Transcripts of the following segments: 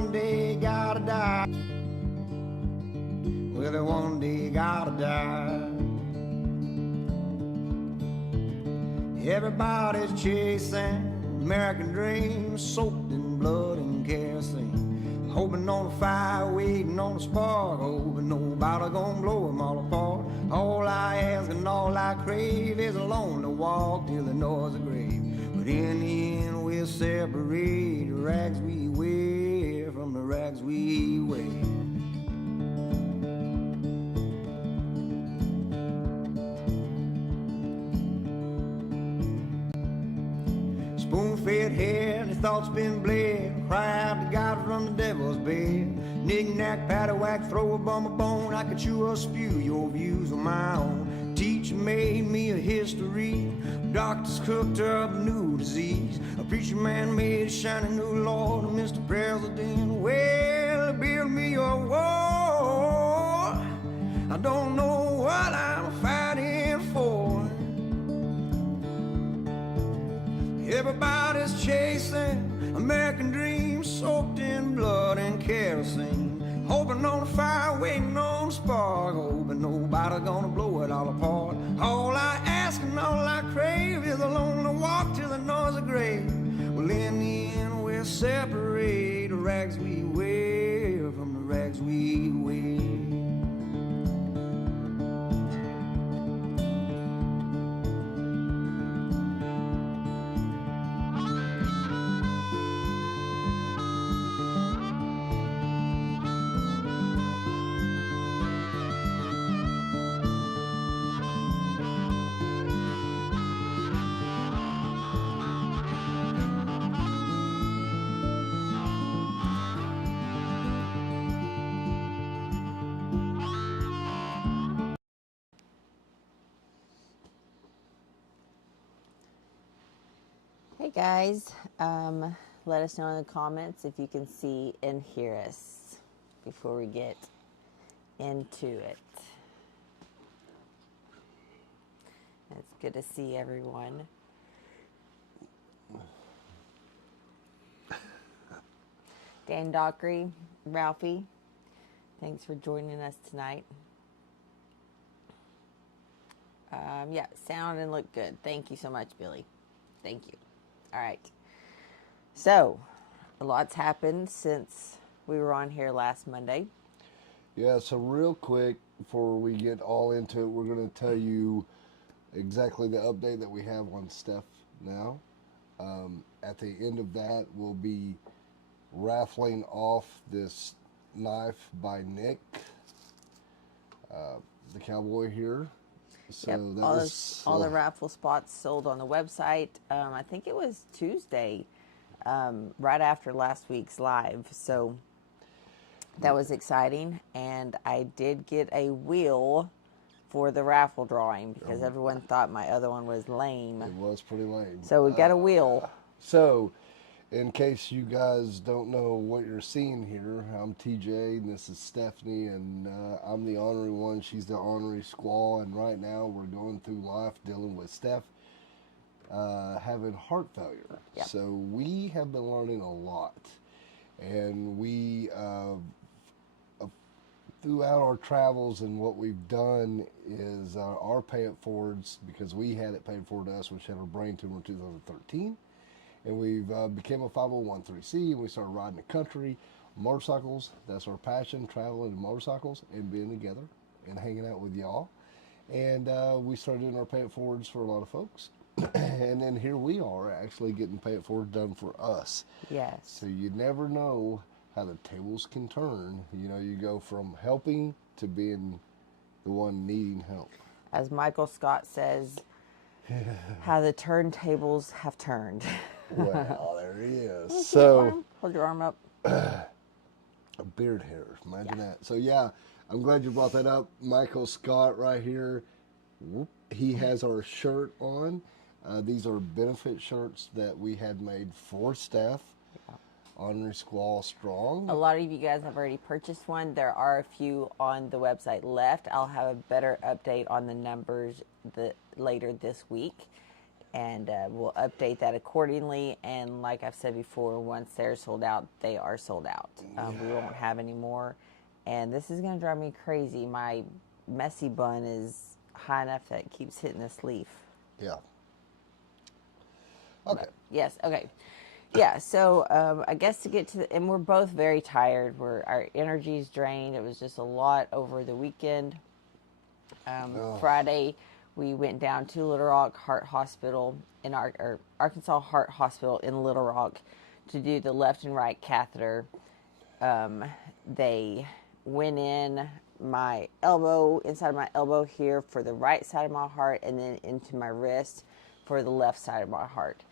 one day gotta die. Well, they one day gotta die. Everybody's chasing American dreams, soaked in blood and kerosene, hoping on a fire, waiting on a spark, hoping nobody gonna blow them all apart. All I ask and all I crave is a lonely walk till the noise of grave. But in the end we'll separate, the rags we wear from the rags we wear. Spoon-fed hair and his thoughts been bled, cry out to God from the devil's bed. Knick-knack, paddywhack, throw a bum a bone, I could chew or spew your views on my own. Teacher made me a history, doctors cooked up a new disease, a preacher man made a shiny new Lord, and Mr. President, well, build me a wall. I don't know what I'm fighting for. Everybody's chasing American dreams, soaked in blood and kerosene, hoping on a fire, waiting on a spark, hoping nobody gonna blow it all apart. All I ask and all I crave is a lonely walk till the noise of grave. Well, in the end we'll separate, the rags we wear from the rags we wear. Hey guys, let us know in the comments if you can see and hear us before we get into it. It's good to see everyone. Dan Dockery, Ralphie, thanks for joining us tonight. Yeah, sound and look good. Thank you so much, Billy. Thank you. All right. So, a lot's happened since we were on here last Monday. Yeah, so real quick, before we get all into it, we're going to tell you exactly the update that we have on Steph now. At the end of that, we'll be raffling off this knife by Nick, the Cowboy here. So yep, that all the raffle spots sold on the website. I think it was Tuesday, right after last week's live. So that was exciting. And I did get a wheel for the raffle drawing because everyone thought my other one was lame. It was pretty lame. So we got a wheel. So in case you guys don't know what you're seeing here, I'm TJ and this is Stephanie, and I'm the Ornery One, she's the Ornery Squaw, and right now we're going through life dealing with Steph having heart failure. Yep. So we have been learning a lot, and we throughout our travels, and what we've done is our pay it forwards, because we had it paid forward to us, which had a brain tumor in 2013. And we've became a 501(c), and we started riding the country, motorcycles. That's our passion, traveling in motorcycles and being together and hanging out with y'all. And we started doing our pay it forwards for a lot of folks. And then here we are actually getting pay it forward done for us. Yes. So you never know how the tables can turn. You know, you go from helping to being the one needing help. As Michael Scott says, how the turntables have turned. Well, there he is. So, hold your arm up. A beard hair, imagine that. So yeah, I'm glad you brought that up. Michael Scott right here, he has our shirt on. These are benefit shirts that we had made for Steph. Yeah. Ornery Squaw Strong. A lot of you guys have already purchased one. There are a few on the website left. I'll have a better update on the numbers later this week. and we'll update that accordingly. And like I've said before, once they're sold out, they are sold out. We won't have any more. And this is going to drive me crazy. My messy bun is high enough that it keeps hitting this leaf. Yeah. Okay. But, yes. Okay. Yeah. So I guess to get to and we're both very tired. Our energy's drained. It was just a lot over the weekend. Friday, we went down to Little Rock Heart Hospital in Arkansas Heart Hospital in Little Rock to do the left and right catheter. They went in my elbow, inside of my elbow here for the right side of my heart, and then into my wrist for the left side of my heart.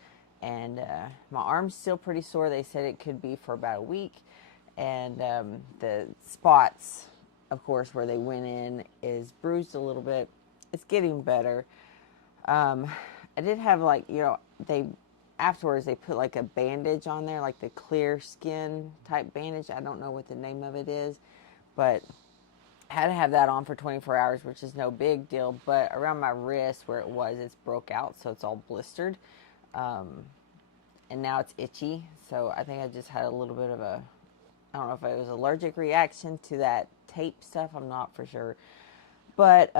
And my arm's still pretty sore. They said it could be for about a week. And the spots, of course, where they went in is bruised a little bit. It's getting better. I did have afterwards they put like a bandage on there, like the clear skin type bandage. I don't know what the name of it is, but I had to have that on for 24 hours, which is no big deal. But around my wrist where it's broke out, so it's all blistered. And now it's itchy. So I think I just had a little bit of I don't know if it was allergic reaction to that tape stuff. I'm not for sure. But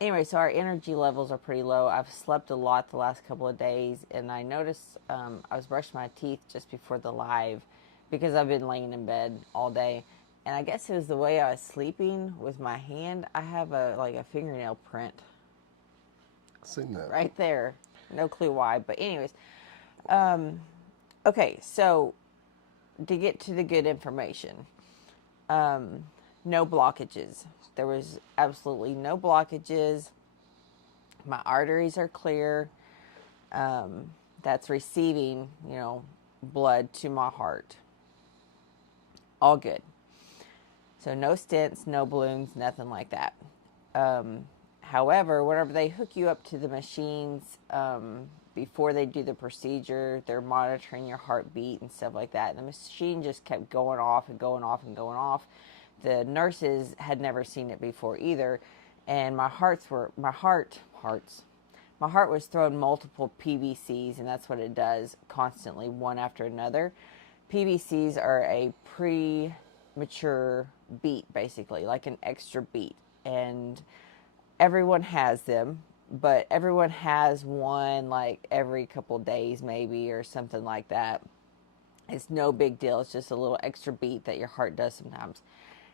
anyway, so our energy levels are pretty low. I've slept a lot the last couple of days, and I noticed I was brushing my teeth just before the live because I've been laying in bed all day. And I guess it was the way I was sleeping with my hand. I have a fingernail print. Seen that. Right there. No clue why. But anyways. Okay, so to get to the good information. No blockages. There was absolutely no blockages. My arteries are clear. That's receiving, blood to my heart. All good. So no stents, no balloons, nothing like that. However, whenever they hook you up to the machines, before they do the procedure, they're monitoring your heartbeat and stuff like that. And the machine just kept going off and going off and going off. The nurses had never seen it before either. And my heart was throwing multiple PVCs, and that's what it does constantly, one after another. PVCs are a premature beat, basically, like an extra beat. And everyone has them, but everyone has one like every couple days maybe or something like that. It's no big deal. It's just a little extra beat that your heart does sometimes.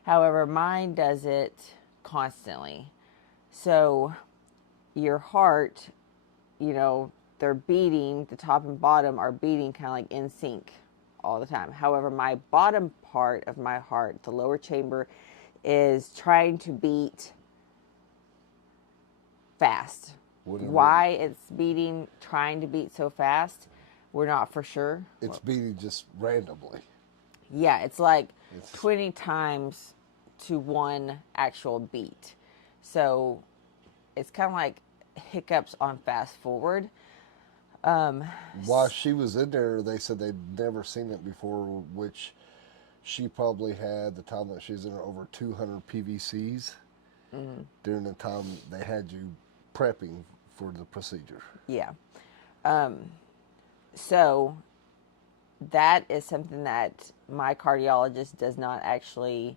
However, mine does it constantly. So your heart, they're beating, the top and bottom are beating kind of like in sync all the time. However, my bottom part of my heart, the lower chamber, is trying to beat fast. Why it's trying to beat so fast, we're not for sure. It's beating just randomly. Yeah, it's like 20 times to one actual beat. So it's kind of like hiccups on fast forward. While she was in there, they said they'd never seen it before, which she probably had the time that she was in there over 200 PVCs during the time they had you prepping for the procedure. Yeah. So that is something that my cardiologist does not actually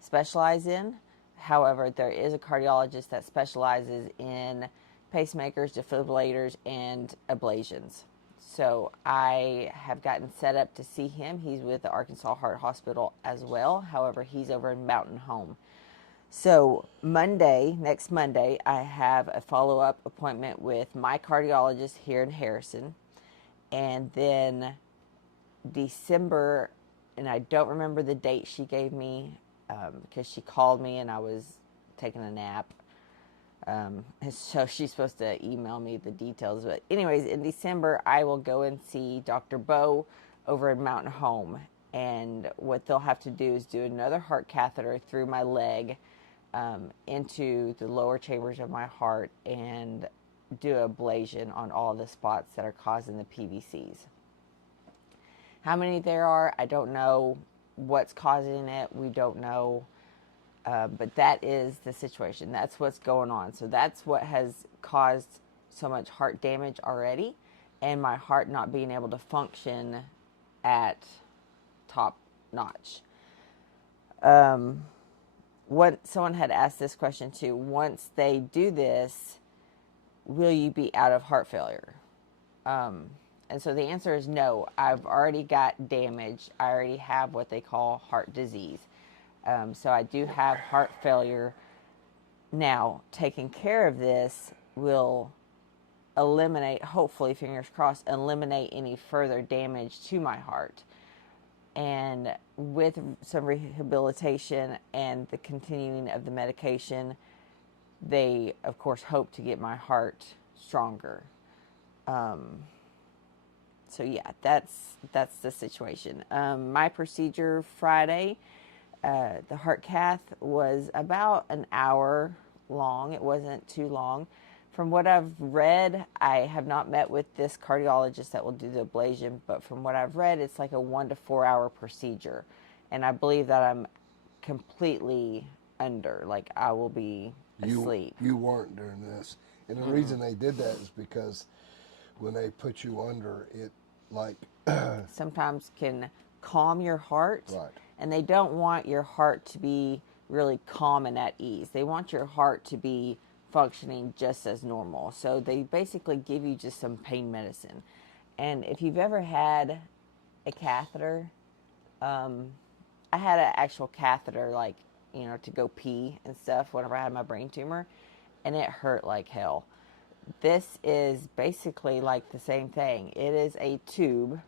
specialize in. However, there is a cardiologist that specializes in pacemakers, defibrillators, and ablations. So I have gotten set up to see him. He's with the Arkansas Heart Hospital as well. However, he's over in Mountain Home. So next Monday, I have a follow-up appointment with my cardiologist here in Harrison. And then December, and I don't remember the date she gave me because she called me and I was taking a nap. So she's supposed to email me the details. But anyways, in December, I will go and see Dr. Bo over at Mountain Home. And what they'll have to do is do another heart catheter through my leg into the lower chambers of my heart and do an ablation on all the spots that are causing the PVCs. How many there are, I don't know. What's causing it, we don't know. But that is the situation. That's what's going on. So that's what has caused so much heart damage already, and my heart not being able to function at top notch. What someone had asked this question too. Once they do this, will you be out of heart failure? And so the answer is no. I've already got damage. I already have what they call heart disease. So I do have heart failure. Now, taking care of this will eliminate, hopefully, fingers crossed, eliminate any further damage to my heart. And with some rehabilitation and the continuing of the medication, they, of course, hope to get my heart stronger. So yeah, that's the situation. My procedure Friday, the heart cath was about an hour long. It wasn't too long. From what I've read, I have not met with this cardiologist that will do the ablation, but from what I've read, it's like a 1 to 4 hour procedure. And I believe that I'm completely under, like I will be asleep. You weren't during this. And the reason they did that is because when they put you under, it like sometimes can calm your heart. Right. And they don't want your heart to be really calm and at ease. They want your heart to be functioning just as normal. So they basically give you just some pain medicine. And if you've ever had a catheter, I had an actual catheter, like, you know, to go pee and stuff whenever I had my brain tumor, and it hurt like hell. This is basically like the same thing. It is a tube,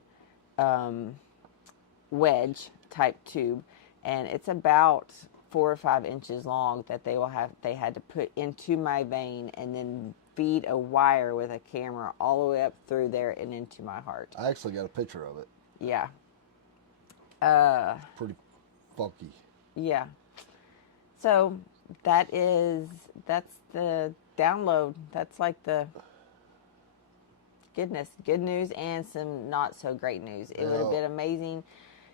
wedge type tube, and it's about 4 or 5 inches long that they had to put into my vein and then feed a wire with a camera all the way up through there and into my heart. I actually got a picture of it. Yeah. Pretty funky. Yeah. So that's the download. That's like the good news and some not so great news. It would have been amazing.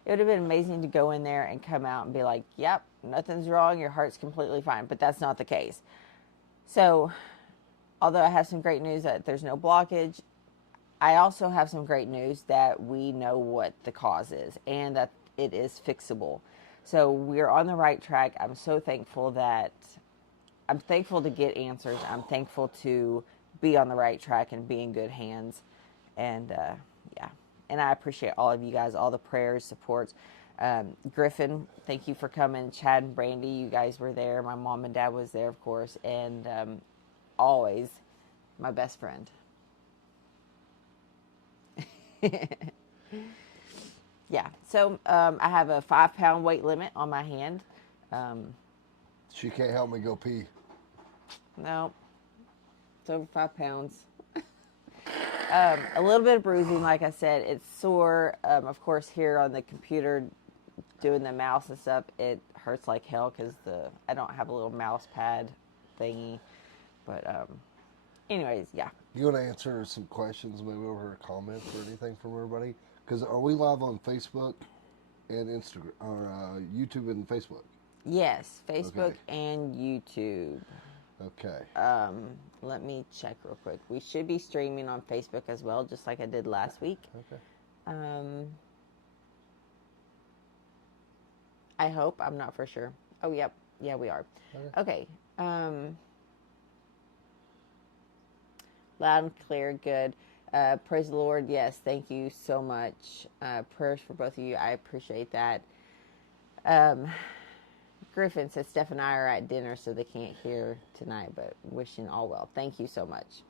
It would have been amazing to go in there and come out and be like, yep, nothing's wrong. Your heart's completely fine. But that's not the case. So although I have some great news that there's no blockage, I also have some great news that we know what the cause is and that it is fixable. So we're on the right track. I'm so thankful to get answers. I'm thankful to be on the right track and be in good hands. And yeah. And I appreciate all of you guys, all the prayers, supports. Griffin, thank you for coming. Chad and Brandy, you guys were there. My mom and dad was there, of course. And always my best friend. Yeah. So I have a 5-pound weight limit on my hand. She can't help me go pee. No. It's over 5 pounds. A little bit of bruising, like I said. It's sore. Of course, here on the computer, doing the mouse and stuff, it hurts like hell because I don't have a little mouse pad thingy. But anyways, yeah. You want to answer some questions, maybe over comments or anything from everybody? Because are we live on Facebook and Instagram, or YouTube and Facebook? Yes, Facebook Okay. and YouTube. Okay. Let me check real quick. We should be streaming on Facebook as well, just like I did last week. Okay. I hope. I'm not for sure. Oh, yep. Yeah, we are. Okay. Loud and clear. Good. Praise the Lord. Yes. Thank you so much. Prayers for both of you. I appreciate that. Griffin says Steph and I are at dinner, so they can't hear tonight, but wishing all well. Thank you so much.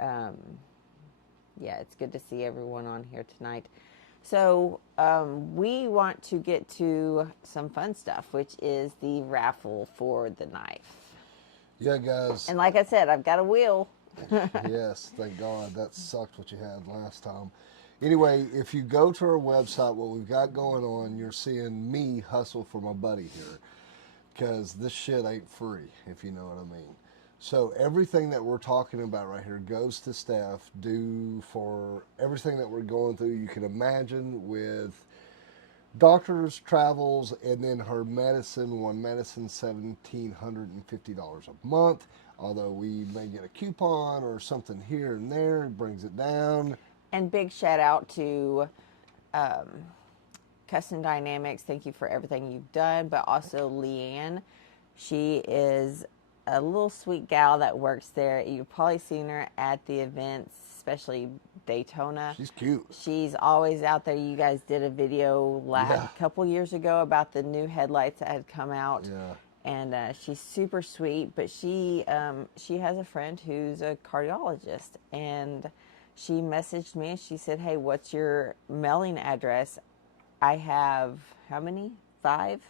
Yeah, it's good to see everyone on here tonight. So we want to get to some fun stuff, which is the raffle for the knife. Yeah, guys. And like I said, I've got a wheel. Yes, thank God. That sucked what you had last time. Anyway, if you go to our website, what we've got going on, you're seeing me hustle for my buddy here. Because this shit ain't free, if you know what I mean. So everything that we're talking about right here goes to Steph, due for everything that we're going through. You can imagine with doctor's travels, and then her medicine. One medicine $1,750 a month. Although we may get a coupon or something here and there, it brings it down. And big shout out to Custom Dynamics. Thank you for everything you've done. But also Leanne. She is a little sweet gal that works there. You've probably seen her at the events, especially Daytona. She's cute. She's always out there. You guys did a video a couple years ago about the new headlights that had come out. Yeah. And she's super sweet, but she has a friend who's a cardiologist, and she messaged me and she said, "Hey, what's your mailing address? I have how many? 5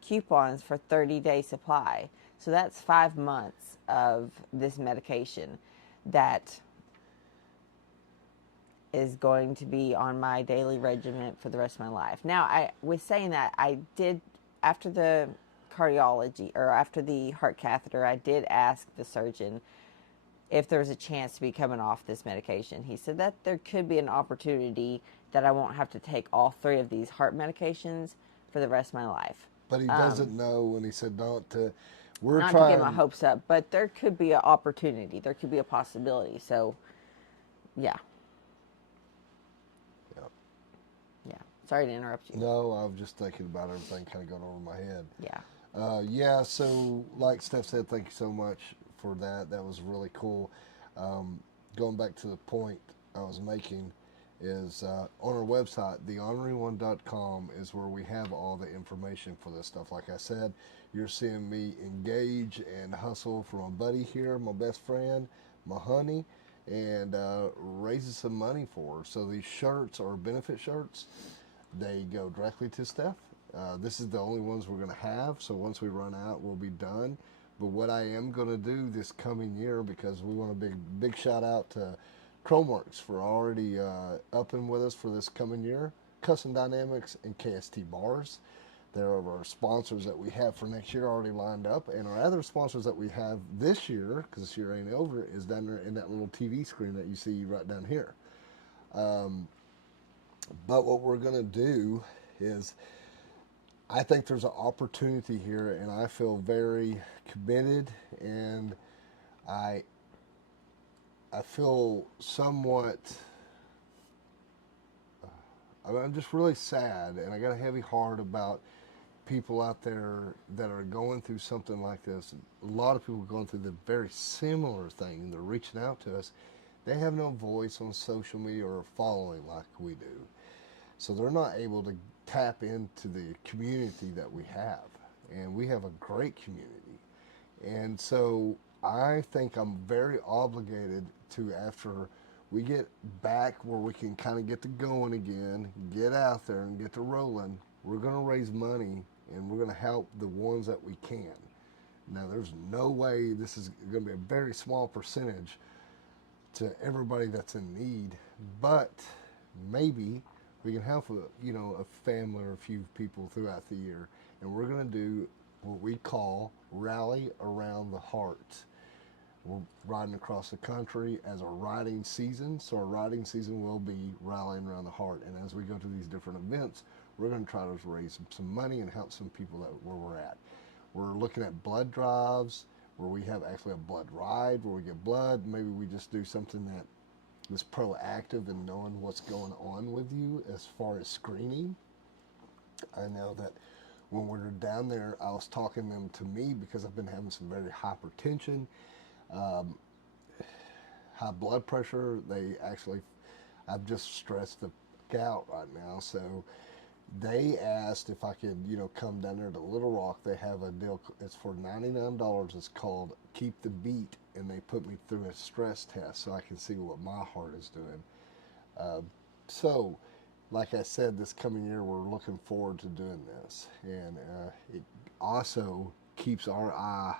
coupons for 30-day supply." So that's 5 months of this medication that is going to be on my daily regimen for the rest of my life. Now, I was saying that I did, after the cardiology or after the heart catheter, I did ask the surgeon if there's a chance to be coming off this medication. He said that there could be an opportunity that I won't have to take all 3 of these heart medications for the rest of my life. But he doesn't know, and he said not to. Not to get my hopes up, but there could be an opportunity. There could be a possibility. So, yeah. Yeah. Sorry to interrupt you. No, I was just thinking about everything kind of going over my head. Yeah. Yeah, so like Steph said, thank you so much for that. That was really cool. Going back to the point I was making is on our website, theorneryone.com, is where we have all the information for this stuff. Like I said, you're seeing me engage and hustle for my buddy here, my best friend, my honey, and raises some money for her. So these shirts are benefit shirts. They go directly to Steph. This is the only ones we're going to have, so once we run out, we'll be done. But what I am going to do this coming year, because we want a big shout out to Chromeworks for already upping with us for this coming year, Custom Dynamics and KST Bars. They're our sponsors that we have for next year already lined up, and our other sponsors that we have this year, because this year ain't over, is down there in that little TV screen that you see right down here. But what we're going to do is, I think there's an opportunity here, and I feel very committed, and I feel somewhat, I'm just really sad, and I got a heavy heart about people out there that are going through something like this. A lot of people are going through the very similar thing. They're reaching out to us. They have no voice on social media or following like we do. So they're not able to tap into the community that we have. And we have a great community. And so I think I'm very obligated to, after we get back where we can kind of get to going again, get out there and get to rolling, we're going to raise money and we're going to help the ones that we can. Now, there's no way this is going to be a very small percentage to everybody that's in need, but maybe we can help a family or a few people throughout the year. And we're going to do what we call Rally Around the Heart. We're riding across the country as a riding season, so our riding season will be rallying around the heart. And as we go to these different events, we're going to try to raise some money and help some people where we're at. We're looking at blood drives, where we have actually a blood ride, where we get blood. Maybe we just do something that is proactive in knowing what's going on with you as far as screening. I know that when we're down there, I was talking them to me because I've been having some very hypertension, high blood pressure. I've just stressed the out right now. So they asked if I could, come down there to Little Rock. They have a deal. It's for $99. It's called Keep the Beat, and they put me through a stress test so I can see what my heart is doing. So, like I said, this coming year we're looking forward to doing this, and it also keeps our eye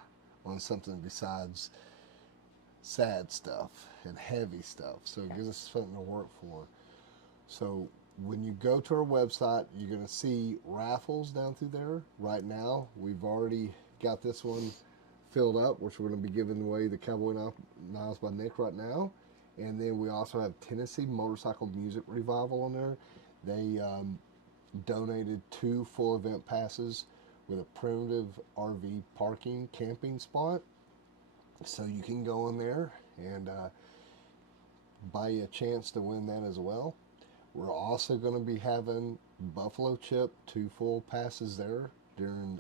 on something besides sad stuff and heavy stuff. So it gives us something to work for. So when you go to our website, you're going to see raffles down through there. Right now, we've already got this one filled up, which we're going to be giving away the Cowboy Knives by Nick right now. And then we also have Tennessee Motorcycle Music Revival on there. donated 2 full event passes with a primitive RV parking camping spot. So you can go in there and buy you a chance to win that as well. We're also going to be having Buffalo Chip 2 full passes there during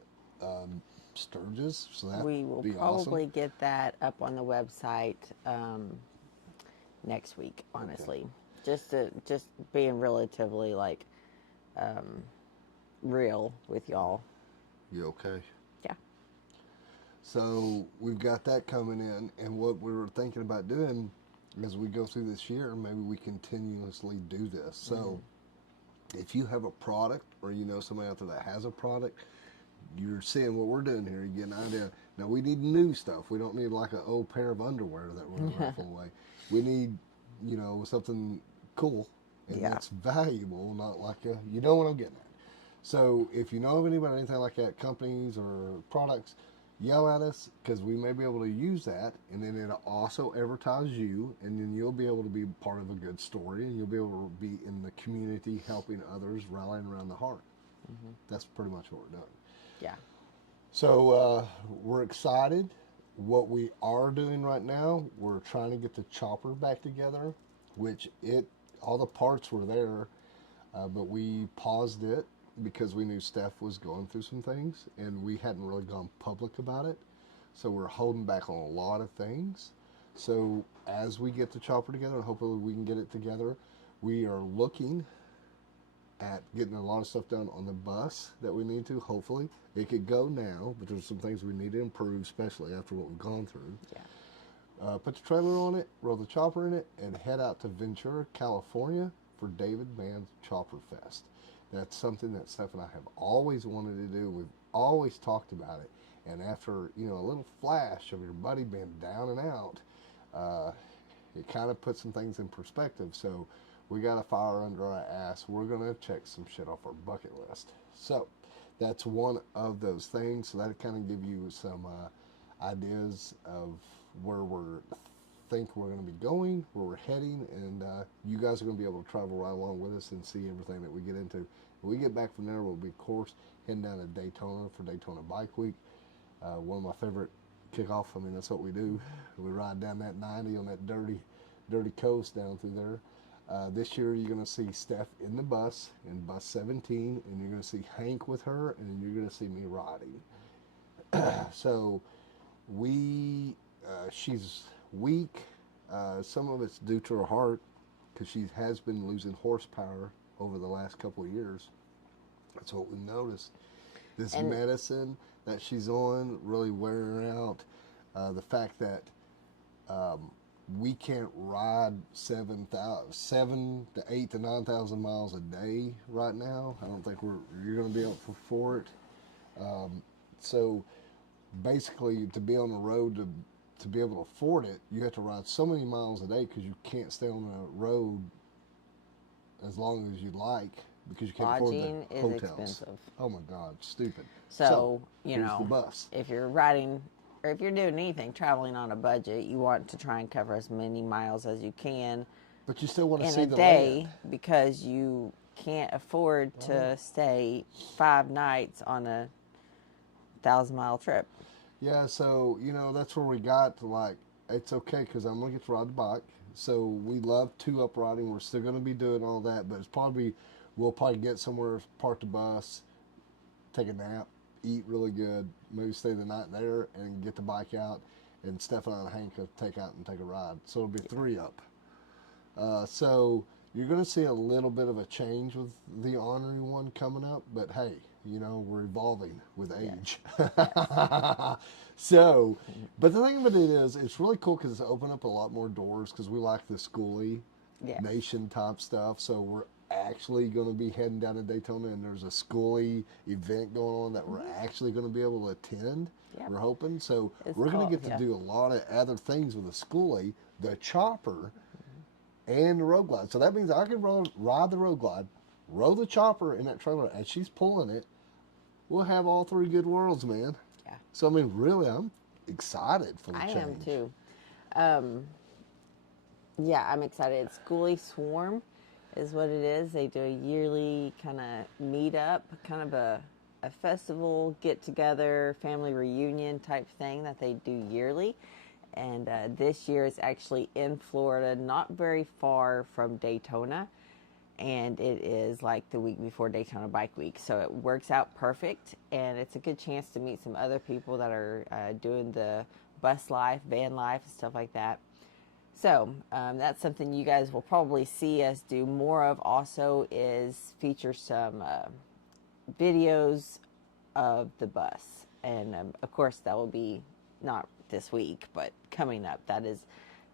Sturgis. So that We will be probably awesome. get that up on the website next week, honestly. Just being relatively like real with y'all. You okay? Yeah. So we've got that coming in, and what we were thinking about doing as we go through this year, maybe we continuously do this. So if you have a product, or you know somebody out there that has a product, you're seeing what we're doing here. You get an idea. Now we need new stuff. We don't need like an old pair of underwear that we're going to raffle away. We need, you know, something cool and Yeah. that's valuable, not like a, you know what I'm getting at. So if you know of anybody, anything like that, companies or products, yell at us because we may be able to use that, and then it'll also advertise you, and then you'll be able to be part of a good story, and you'll be able to be in the community helping others, rallying around the heart. That's pretty much what we're doing. Yeah. So we're excited. What we are doing right now, we're trying to get the chopper back together, which all the parts were there, but we paused it because we knew Steph was going through some things, and we hadn't really gone public about it. So we're holding back on a lot of things. So as we get the chopper together, and hopefully we can get it together, we are looking at getting a lot of stuff done on the bus that we need to. Hopefully it could go now, but there's some things we need to improve, especially after what we've gone through. Yeah. Put the trailer on it, roll the chopper in it, and head out to Ventura, California for David Mann's Chopper Fest. That's something that Steph and I have always wanted to do. We've always talked about it. And after, you know, a little flash of your buddy being down and out, it kind of puts some things in perspective. So we got a fire under our ass. We're going to check some shit off our bucket list. So that's one of those things. So that'll kind of give you some ideas of where think we're going to be going, where we're heading, and you guys are going to be able to travel right along with us and see everything that we get into. When we get back from there, we'll be, of course, heading down to Daytona for Daytona Bike Week. One of my favorite kickoff. I mean, that's what we do. We ride down that 90 on that dirty coast down through there. This year, you're going to see Steph in the bus, in bus 17, and you're going to see Hank with her, and you're going to see me riding. So she's weak. Some of it's due to her heart because she has been losing horsepower over the last couple of years. That's what we noticed. This medicine that she's on really wearing her out. The fact that we can't ride 7 to 8 to 9,000 miles a day right now. I don't think you're going to be able to afford it. So basically, to be on the road to be able to afford it, you have to ride so many miles a day because you can't stay on the road as long as you'd like because you can't Lodging afford the is hotels. expensive. Oh my God, stupid. So you here's know, the bus. if you're riding or if you're doing anything, traveling on a budget, you want to try and cover as many miles as you can But you still want to in see a the day land. because you can't afford to stay 5 nights on a 1,000-mile trip. Yeah, so, you know, that's where we got to, like, it's okay because I'm going to get to ride the bike. So we love 2-up riding. We're still going to be doing all that, but we'll probably get somewhere, park the bus, take a nap, eat really good, maybe stay the night there and get the bike out, and Stefan and Hank will take out and take a ride. So it'll be 3-up. So you're going to see a little bit of a change with the Ornery One coming up, but hey, you know, we're evolving with age. So, but the thing about it is, it's really cool because it's opened up a lot more doors because we like the schooly nation type stuff. So we're actually going to be heading down to Daytona, and there's a schooly event going on that we're actually going to be able to attend. Yep. We're hoping. So It's we're going cool, to get to do a lot of other things with the schooly, the chopper, and the road glide. So that means I can ride the road glide, row the chopper in that trailer as she's pulling it. We'll have all 3 good worlds, man. Yeah. So, I mean, really, I'm excited for the change. I am too. Yeah, I'm excited. Schoolie Swarm is what it is. They do a yearly kind of meet-up, kind of a festival, get-together, family reunion type thing that they do yearly. And this year it's actually in Florida, not very far from Daytona. And it is like the week before Daytona Bike Week. So it works out perfect. And it's a good chance to meet some other people that are doing the bus life, van life, and stuff like that. So that's something you guys will probably see us do more of also, is feature some videos of the bus. And of course that will be not this week, but coming up. That is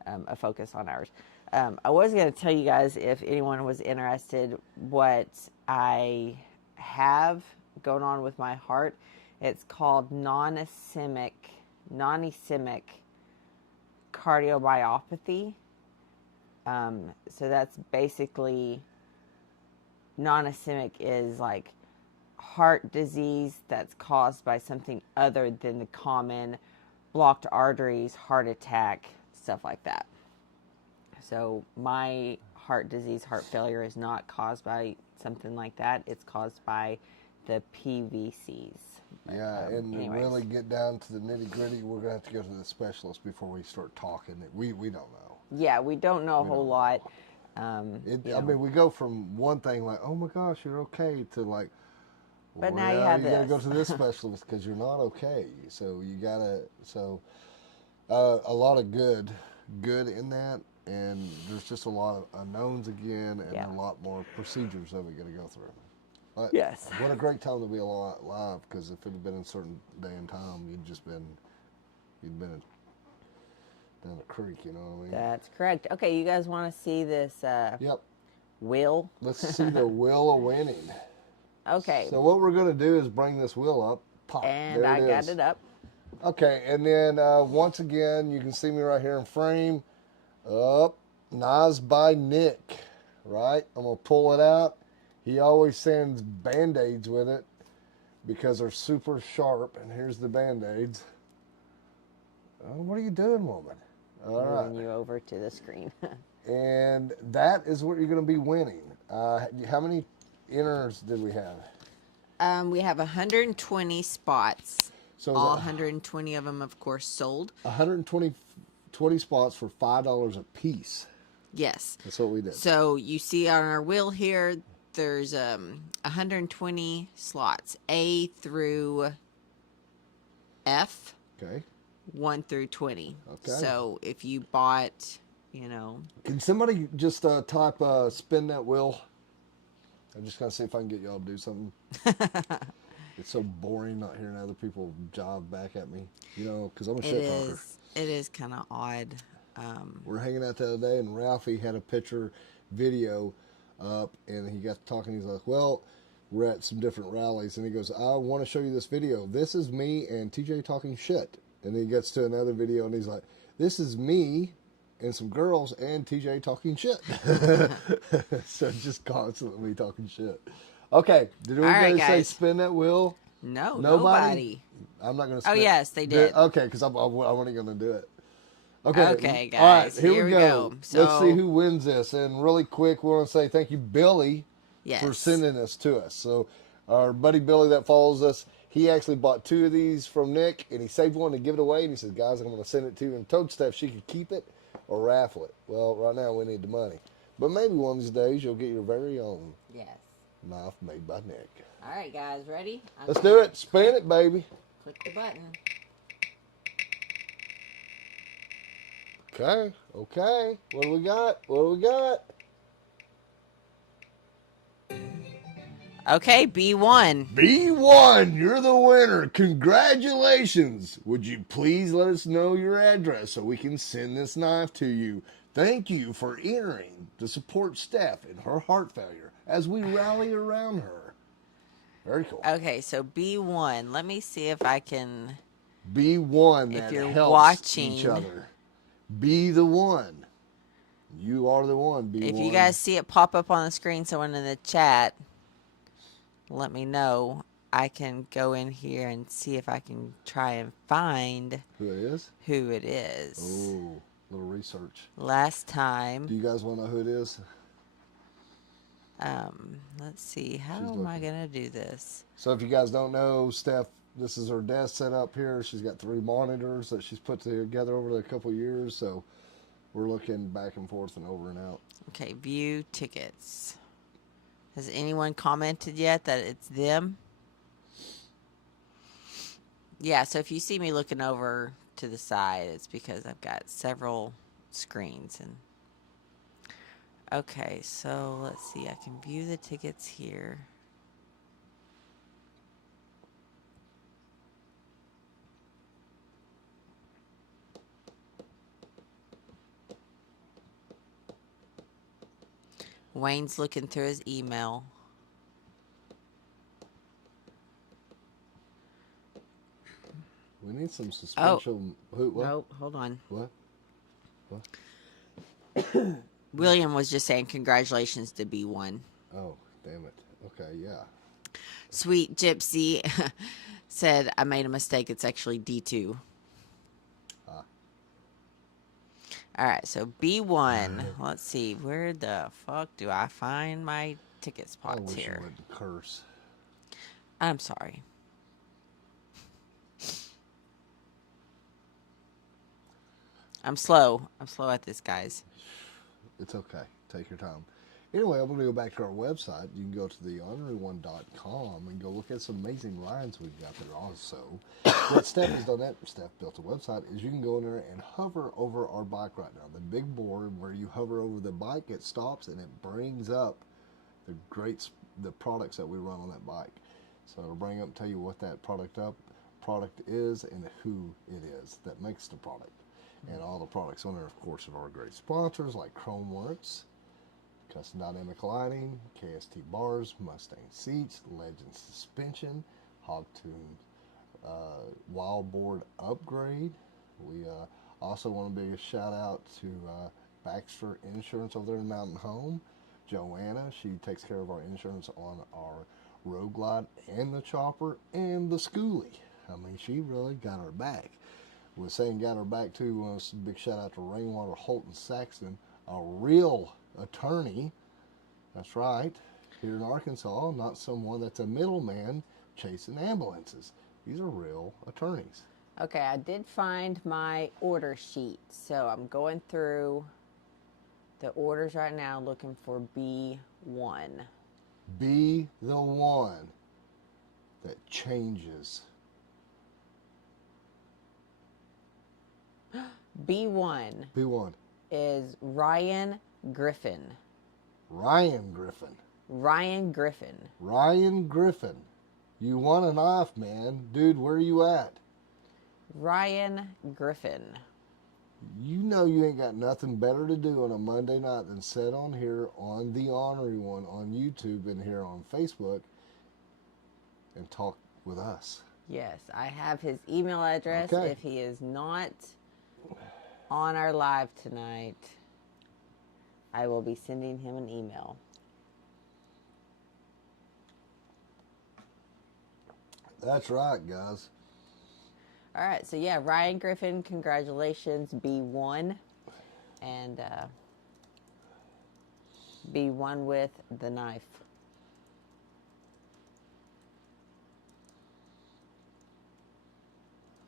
a focus on ours. I was going to tell you guys, if anyone was interested, what I have going on with my heart. It's called non-ischemic cardiomyopathy. So that's basically, non-ischemic is like heart disease that's caused by something other than the common blocked arteries, heart attack, stuff like that. So my heart disease, heart failure, is not caused by something like that. It's caused by the PVCs. Yeah, and to anyways. really get down to the nitty gritty, we're gonna have to go to the specialist before we start talking. We don't know. Yeah, we don't know a whole lot. I mean, we go from one thing like, oh my gosh, you're okay, to like, But well, now you have gotta this. go to this specialist because you're not okay. So you gotta. So a lot of good in that, and there's just a lot of unknowns again, and a lot more procedures that we got to go through. But Yes. what a great time to be alive, because if it had been a certain day and time, you'd been down a creek, you know what I mean? That's correct. Okay, you guys want to see this Yep. wheel? Let's see the wheel of winning. Okay. So what we're going to do is bring this wheel up. Pop. And there I got is. it up. Okay, and then once again, you can see me right here in frame. Up, Nas by Nick, right? I'm going to pull it out. He always sends Band-Aids with it because they're super sharp. And here's the Band-Aids. Oh, what are you doing, woman? All right. Moving you over to the screen. And that is what you're going to be winning. How many inners did we have? We have 120 spots. So All 120 of them, of course, sold. 120 spots for $5 a piece. Yes. That's what we did. So you see on our wheel here, there's 120 slots, A through F. Okay. 1 through 20. Okay. So if you bought, Can somebody just type spin that wheel? I'm just going to see if I can get y'all to do something. It's so boring not hearing other people jive back at me, because I'm a shit talker. It is kind of odd. We're hanging out the other day, and Ralphie had a picture video up, and he got talking. He's like, well, we're at some different rallies, and he goes, I want to show you this video. This is me and TJ talking shit. And then he gets to another video, and he's like, this is me and some girls and TJ talking shit. So just constantly talking shit. Okay, did anybody say spin that wheel? No, Nobody. I'm not going to spin. Oh, yes, they did. Okay, because I wasn't going to do it. Okay, guys. All right, here we go. So, let's see who wins this. And really quick, we want to say thank you, Billy, for sending this to us. So our buddy Billy that follows us, he actually bought 2 of these from Nick, and he saved one to give it away. And he said, guys, I'm going to send it to you. And told Steph she could keep it or raffle it. Well, right now we need the money. But maybe one of these days you'll get your very own knife made by Nick. All right, guys, ready? Let's do it. Spin it, baby. Click the button. Okay. What do we got? Okay, B1. B1, you're the winner. Congratulations. Would you please let us know your address so we can send this knife to you? Thank you for entering to support Steph in her heart failure as we rally around her. Very cool. Okay, so B1. Let me see if I can... B1 that if you're helps watching, each other. Be the one. You are the one, B1. If you guys see it pop up on the screen, someone in the chat, let me know. I can go in here and see if I can try and find who it is. Oh, little research. Last time. Do you guys want to know who it is? Let's see. How She's am I looking. going to do this? So if you guys don't know, Steph, this is her desk set up here. She's got 3 monitors that she's put together over a couple of years. So we're looking back and forth and over and out. Okay, view tickets. Has anyone commented yet that it's them? Yeah, so if you see me looking over to the side, it's because I've got several screens. And okay, so let's see. I can view the tickets here. Wayne's looking through his email. We need some suspension. Who? What? Nope, hold on. What? What? William was just saying congratulations to B1. Oh, damn it. Okay, yeah. Sweet Gypsy said, I made a mistake. It's actually D2. Ah. All right, so B1. Let's see. Where the fuck do I find my ticket I spots wish here? you wouldn't curse. I'm sorry. I'm slow. I'm slow at this, guys. It's okay. Take your time. Anyway, I'm going to go back to our website. You can go to the orneryone.com and go look at some amazing rides we've got there also. What Steph has done, that Steph built a website, is you can go in there and hover over our bike right now. The big board where you hover over the bike, it stops and it brings up the products that we run on that bike. So it'll bring up and tell you what that product is and who it is that makes the product. And all the products on there, of course, are our great sponsors like Chromeworks, Custom Dynamic Lighting, KST Bars, Mustang Seats, Legend Suspension, Hogtoon Wild Board Upgrade. We also want to give a shout out to Baxter Insurance over there in Mountain Home. Joanna, she takes care of our insurance on our Road Glide and the Chopper and the Schoolie. I mean, she really got our back. Was saying got her back too. A big shout out to Rainwater Holton Saxton, a real attorney. That's right, here in Arkansas, not someone that's a middleman chasing ambulances. These are real attorneys. Okay, I did find my order sheet. So I'm going through the orders right now looking for B1. Be the one that changes. B1 B1. is Ryan Griffin. Ryan Griffin. Ryan Griffin. Ryan Griffin. You want a knife, man. Dude, where are you at? Ryan Griffin. You know you ain't got nothing better to do on a Monday night than sit on here on the Ornery One on YouTube and here on Facebook and talk with us. Yes, I have his email address. Okay. If he is not on our live tonight, I will be sending him an email. That's right, guys. All right, so yeah, Ryan Griffin, congratulations, B1. And B1 with the knife.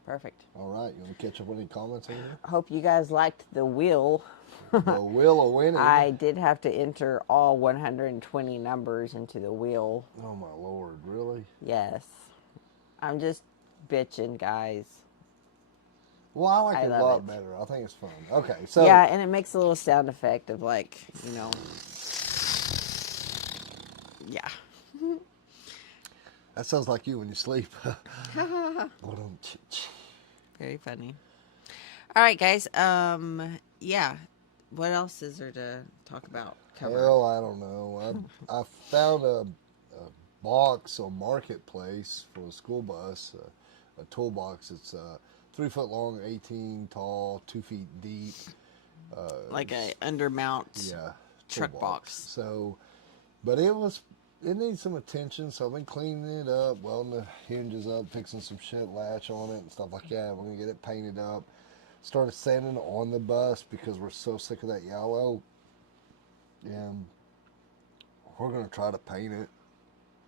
Perfect. All right, you want to catch up with any comments on here? Hope you guys liked the wheel. The wheel of winning. I did have to enter all 120 numbers into the wheel. Oh my Lord, really? Yes. I'm just bitching, guys. Well, I like I it a love lot it. better. I think it's fun. Okay, so Yeah, and it makes a little sound effect of like, you know. Yeah. that sounds like you when you sleep. Very funny. All right, guys. Yeah. What else is there to talk about? Cover? Hell, I don't know. I found a box on Marketplace for a school bus, a toolbox. It's 3 foot long, 18 tall, 2 feet deep. Like a undermount truck toolbox. box. So, but it needs some attention. So I've been cleaning it up, welding the hinges up, fixing some shit latch on it and stuff like that. We're gonna get it painted up. Started sanding on the bus because we're so sick of that yellow. And we're going to try to paint it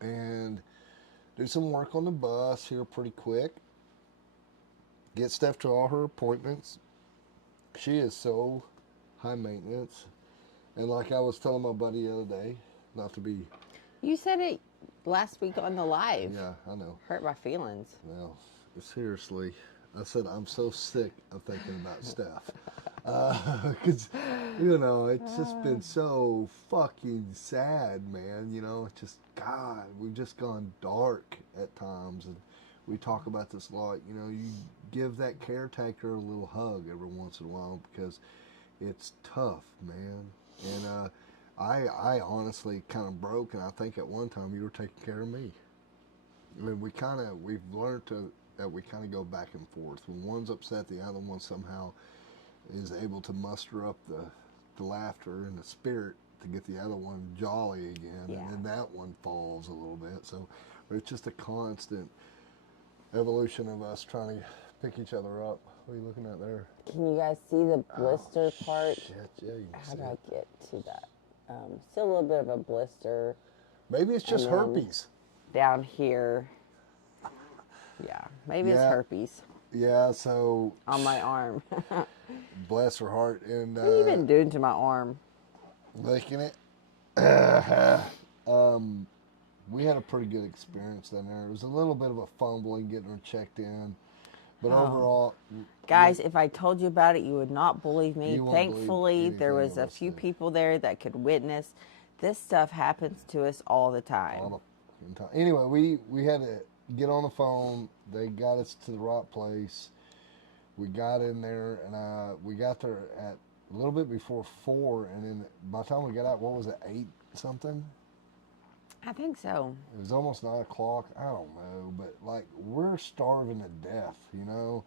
and do some work on the bus here pretty quick. Get Steph to all her appointments. She is so high maintenance. And like I was telling my buddy the other day, not to be... You said it last week on the live. Yeah, I know. Hurt my feelings. Well, seriously, I said I'm so sick of thinking about Steph. Because, you know, it's just been so fucking sad, man. You know, it's just, God, we've just gone dark at times. And we talk about this a lot. You know, you give that caretaker a little hug every once in a while because it's tough, man. And I honestly kind of broke, and I think at one time you were taking care of me. I mean, we've learned that we kind of go back and forth. When one's upset, the other one somehow is able to muster up the laughter and the spirit to get the other one jolly again, Yeah. and then that one falls a little bit. So it's just a constant evolution of us trying to pick each other up. What are you looking at there? Can you guys see the blister part? Shit, yeah, you can How see do I it. get to that? Still a little bit of a blister Maybe it's just And then- herpes. down here. Yeah, maybe it's Yeah. herpes Yeah, so on my arm. bless her heart. And What have you been doing to my arm? licking it. We had a pretty good experience down there. It was a little bit of a fumbling getting her checked in, but Oh. overall, Guys, if I told you about it, you would not believe me. You won't believe Thankfully, there anything was of a us few do. people there that could witness. This stuff happens to us all the time. all the fucking time. Anyway, we had to get on the phone. They got us to the right place. We got in there, and we got there at a little bit before 4, and then by the time we got out, what was it, 8 something? I think so. It was almost 9 o'clock. I don't know, but like we're starving to death, you know.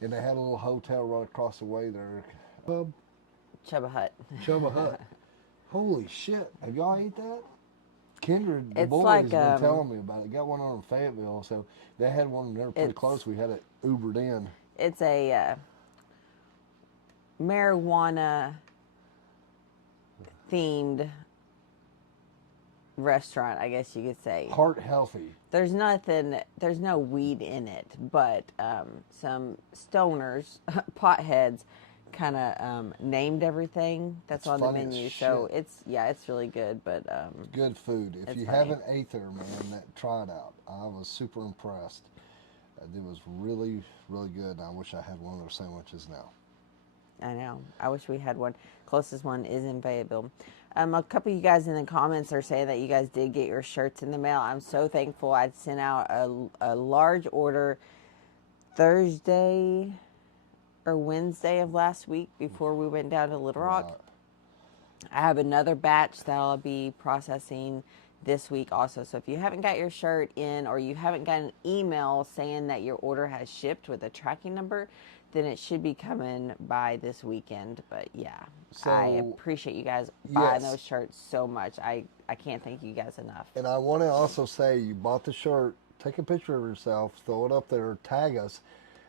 And they had a little hotel right across the way there. Pub, Chubba Hut. Chubba Hut. Holy shit! Have y'all ate that? Kindred, the It's boys, like, been telling me about it. Got one on in Fayetteville, so they had one there pretty It's- close. We had it Ubered in. It's a marijuana themed restaurant, I guess you could say. Heart healthy. There's no weed in it, but some stoners, potheads, kind of named everything that's It's on the funny as menu. So shit. it's really good. But Good food. If It's you funny. haven't ate there, man, try it out. I was super impressed. It was really, really good. And I wish I had one of their sandwiches now. I know. I wish we had one. Closest one is in Fayetteville. A couple of you guys in the comments are saying that you guys did get your shirts in the mail. I'm so thankful. I sent out a large order Thursday or Wednesday of last week before we went down to Little Rock. Right. I have another batch that I'll be processing this week also. So if you haven't got your shirt in or you haven't got an email saying that your order has shipped with a tracking number, then it should be coming by this weekend. But yeah, I So, appreciate you guys buying yes. those shirts so much. I can't thank you guys enough. And I want to also say, you bought the shirt, take a picture of yourself, throw it up there, tag us.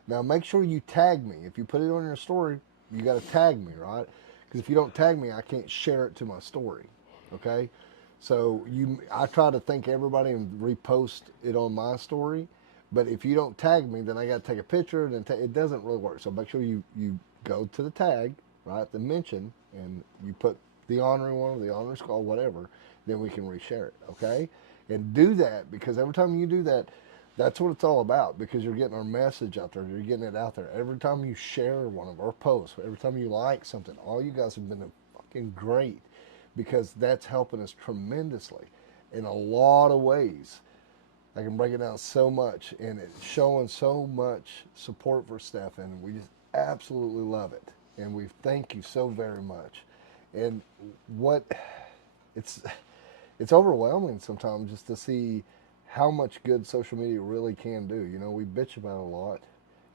Now make sure you tag me. If you put it on your story, you got to tag me, right? Because if you don't tag me, I can't share it to my story. Okay? So I try to thank everybody and repost it on my story. But if you don't tag me, then I got to take a picture, and then it doesn't really work. So make sure you go to the tag, right, the mention, and you put the Ornery One or the Ornery Skull, whatever, then we can reshare it, okay? And do that, because every time you do that, that's what it's all about, because you're getting our message out there. You're getting it out there. Every time you share one of our posts, every time you like something, all you guys have been fucking great, because that's helping us tremendously in a lot of ways. I can break it down so much, and it's showing so much support for Steph, and we just absolutely love it. And we thank you so very much. And it's overwhelming sometimes just to see how much good social media really can do. You know, we bitch about it a lot.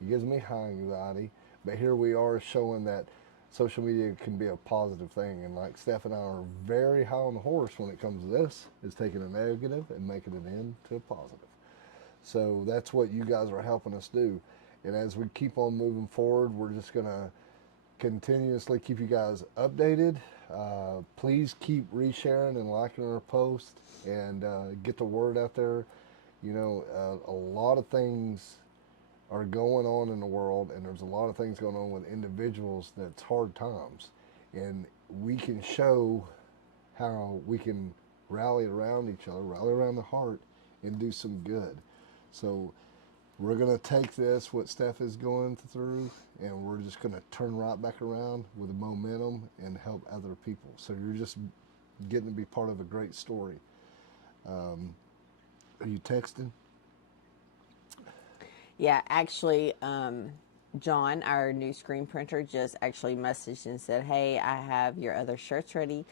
It gives me high anxiety, but here we are showing that social media can be a positive thing. And like Steph and I are very high on the horse when it comes to this, is taking a negative and making it into a positive. So that's what you guys are helping us do. And as we keep on moving forward, we're just going to continuously keep you guys updated. Please keep resharing and liking our post and get the word out there. You know, a lot of things are going on in the world, and there's a lot of things going on with individuals that's hard times. And we can show how we can rally around each other, rally around the heart, and do some good. So we're going to take this, what Steph is going through, and we're just going to turn right back around with momentum and help other people. So you're just getting to be part of a great story. Are you texting? Yeah, actually, John, our new screen printer, just actually messaged and said, "Hey, I have your other shirts ready.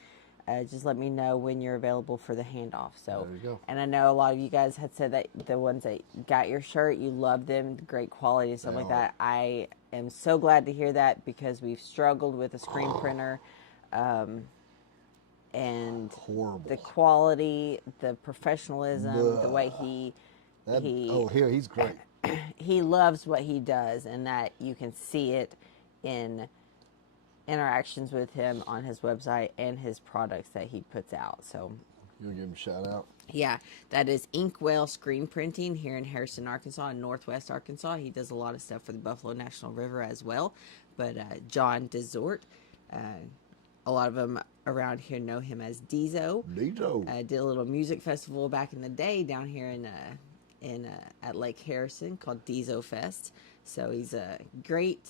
Just let me know when you're available for the handoff." So, There you go. and I know a lot of you guys had said that the ones that got your shirt, you love them, the great quality and stuff They like are. that. I am so glad to hear that because we've struggled with a screen printer. And Horrible. the quality, the professionalism, the way He's great. he loves what he does, and that you can see it in interactions with him on his website and his products that he puts out. So You'll give him a shout out. yeah, that is Inkwell Screen Printing here in Harrison, Arkansas, in Northwest Arkansas. He does a lot of stuff for the Buffalo National River as well. But John Desort, a lot of them around here know him as Dezo. Did a little music festival back in the day down here at Lake Harrison called Dezo Fest. So he's a great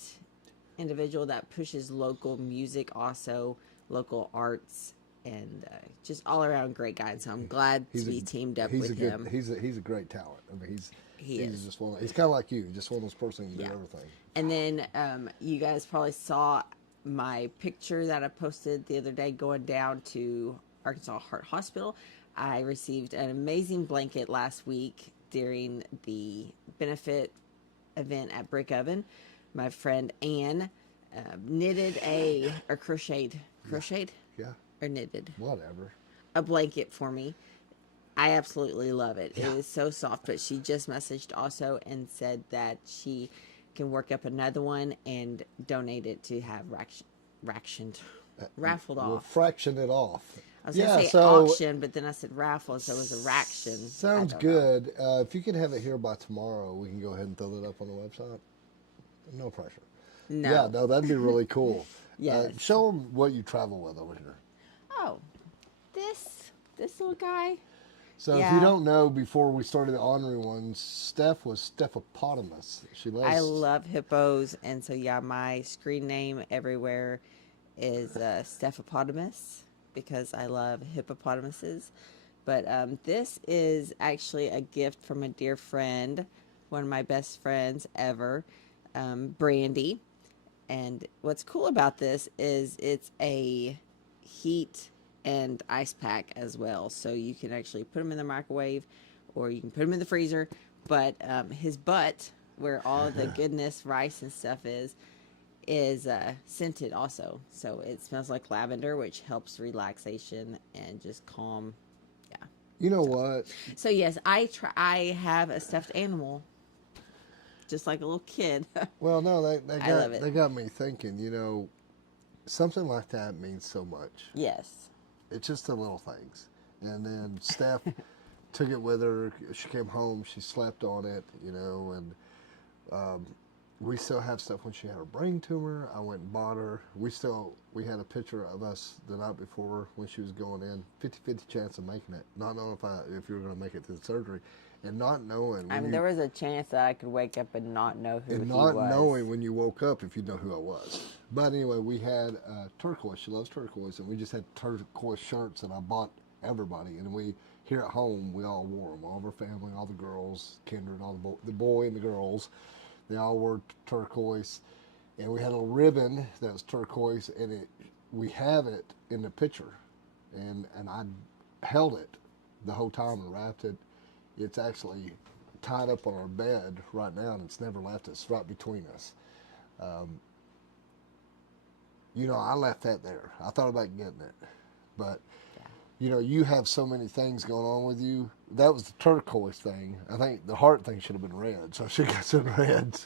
individual that pushes local music, also local arts, and just all around great guy. And so I'm glad to be teamed up with him. He's a great talent. I mean, He's just one. He's kind of like you, just one of those persons who can do everything. And then you guys probably saw my picture that I posted the other day going down to Arkansas Heart Hospital. I received an amazing blanket last week during the benefit event at Brick Oven. My friend Ann knitted crocheted Yeah. or knitted Whatever. a blanket for me. I absolutely love it. Yeah. It is so soft, but she just messaged also and said that she can work up another one and donate it to have raffled We'll off. fraction it off. I was going to say auction, but then I said raffle, so it was a raction. Sounds good. If you can have it here by tomorrow, we can go ahead and throw it up on the website. No pressure. No. Yeah, no, that'd be really cool. Yes. Show them what you travel with over here. Oh, this little guy. So if you don't know, before we started the Ornery One, Steph was Stephopotamus. I love hippos, and so my screen name everywhere is Stephopotamus because I love hippopotamuses. But this is actually a gift from a dear friend, one of my best friends ever, Brandy. And what's cool about this is it's a heat and ice pack as well. So you can actually put them in the microwave or you can put them in the freezer. But his butt, where all the goodness, rice and stuff is scented also. So it smells like lavender, which helps relaxation and just calm. Yeah. You know what? So yes, I have a stuffed animal, just like a little kid. Well, no, I love it. they got me thinking, something like that means so much. Yes. It's just the little things. And then Steph took it with her. She came home. She slept on it, and we still have stuff when she had her brain tumor. I went and bought her. We had a picture of us the night before when she was going in. 50-50 chance of making it. Not knowing if you were going to make it through the surgery. And not knowing. There was a chance that I could wake up and not know who he was. And not knowing when you woke up if you'd know who I was. But anyway, we had turquoise. She loves turquoise. And we just had turquoise shirts that I bought everybody. And we, here at home, we all wore them. All of our family, all the girls, Kindred, all the boy and the girls. They all wore turquoise. And we had a ribbon that was turquoise. And we have it in the picture. And I held it the whole time and wrapped it. It's actually tied up on our bed right now, and it's never left us, right between us. I left that there. I thought about getting it. But, you have so many things going on with you. That was the turquoise thing. I think the heart thing should have been red, so she got some reds.